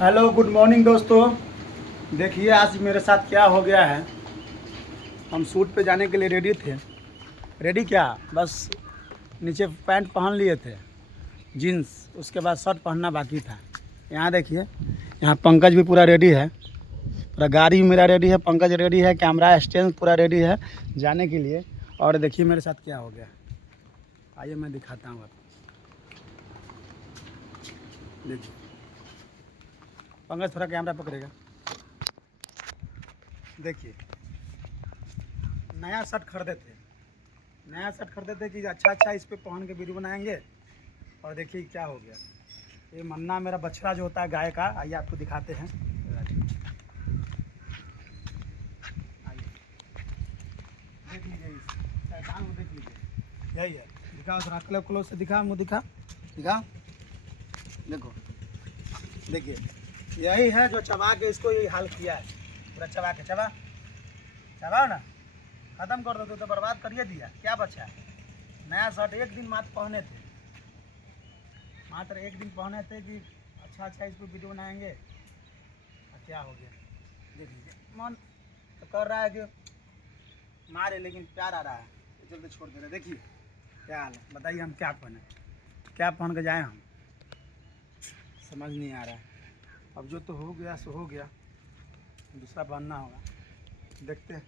Hello good morning दोस्तों। देखिए आज मेरे साथ क्या हो गया है। हम शूट पे जाने के लिए रेडी थे। रेडी क्या, बस नीचे पैंट पहन लिए थे, जीन्स, उसके बाद शर्ट पहनना बाकी था। यहाँ देखिए, यहाँ पंकज भी पूरा रेडी है, पूरा गाड़ी भी मेरा रेडी है, पंकज रेडी है, कैमरा स्टैंड पूरा रेडी है जाने के लिए। और देखिए मेरे साथ क्या हो गया, आइए मैं दिखाता हूँ आपको। देखिए पंकज थोड़ा कैमरा पकड़ेगा। देखिए नया शर्ट खरीदे थे, कि अच्छा इस पे पहन के वीडियो बनाएंगे। और देखिए क्या हो गया। ये मन्ना मेरा बछड़ा जो होता है गाय का, आइए आपको दिखाते हैं। आइए देख लीजिए, इस शैतान को देख लीजिए, यही है। दिखाओ थोड़ा क्लोज से दिखा, मुँह दिखा, देखो, देखिए यही है जो चबा के इसको यही हाल किया है। पूरा चबा के चबाओ ना, ख़त्म कर दो तो बर्बाद करिए दिया। क्या बचा है? नया शर्ट एक दिन मात्र पहने थे, कि अच्छा इस पर वीडियो बनाएंगे। और क्या हो गया देख लीजिए। मन तो कर रहा है कि मारे, लेकिन प्यार आ रहा है तो जल्दी छोड़ दे रहे। देखिए क्या हाल है, बताइए हम क्या पहन के जाएँ। हम समझ नहीं आ रहा है। अब जो तो हो गया सो हो गया, दूसरा बनना होगा, देखते हैं।